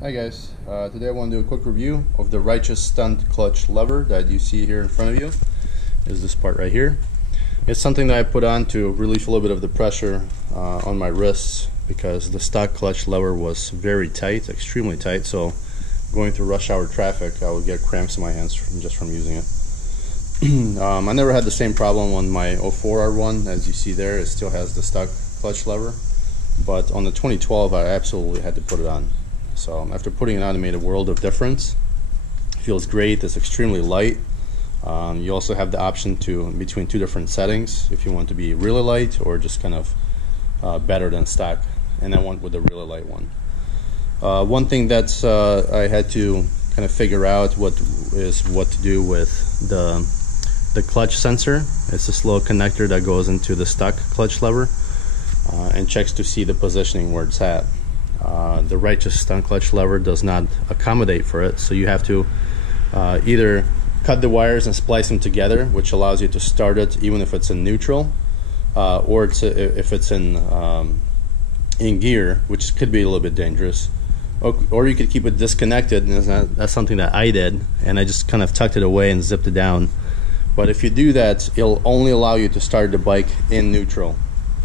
Hi guys, today I want to do a quick review of the Righteous Stunt clutch lever that you see here in front of you. Is this part right here. It's something that I put on to relieve a little bit of the pressure on my wrists because the stock clutch lever was very tight, extremely tight, so going through rush hour traffic I would get cramps in my hands just from using it. I never had the same problem on my 04 R1. As you see there, it still has the stock clutch lever, but on the 2012 I absolutely had to put it on. So after putting it on, it made a world of difference. It feels great. It's extremely light. You also have the option to between two different settings if you want to be really light or just kind of better than stock, and I went with the really light one. One thing that I had to kind of figure out what to do with the clutch sensor. It's this little connector that goes into the stock clutch lever and checks to see the positioning where it's at. The Righteous Stunt clutch lever does not accommodate for it, so you have to either cut the wires and splice them together, which allows you to start it even if it's in neutral, or if it's in gear, which could be a little bit dangerous, or you could keep it disconnected, and that's something that I did, and I just kind of tucked it away and zipped it down. But if you do that, it'll only allow you to start the bike in neutral,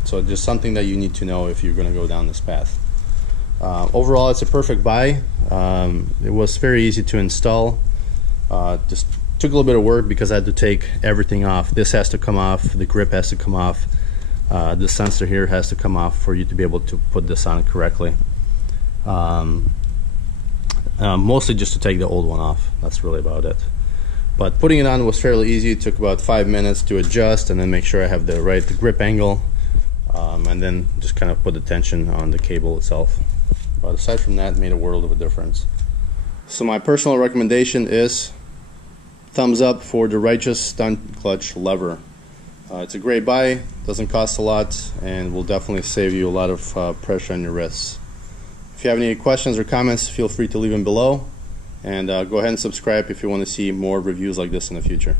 so just something that you need to know if you're going to go down this path. Overall, it's a perfect buy. It was very easy to install. Just took a little bit of work because I had to take everything off. This has to come off, the grip has to come off, the sensor here has to come off for you to be able to put this on correctly. Mostly just to take the old one off. That's really about it. But putting it on was fairly easy. It took about 5 minutes to adjust and then make sure I have the right grip angle, and then just kind of put the tension on the cable itself. But aside from that, it made a world of a difference. So my personal recommendation is thumbs up for the Righteous Stunt clutch lever. It's a great buy, doesn't cost a lot, and will definitely save you a lot of pressure on your wrists. If you have any questions or comments, feel free to leave them below, and go ahead and subscribe if you want to see more reviews like this in the future.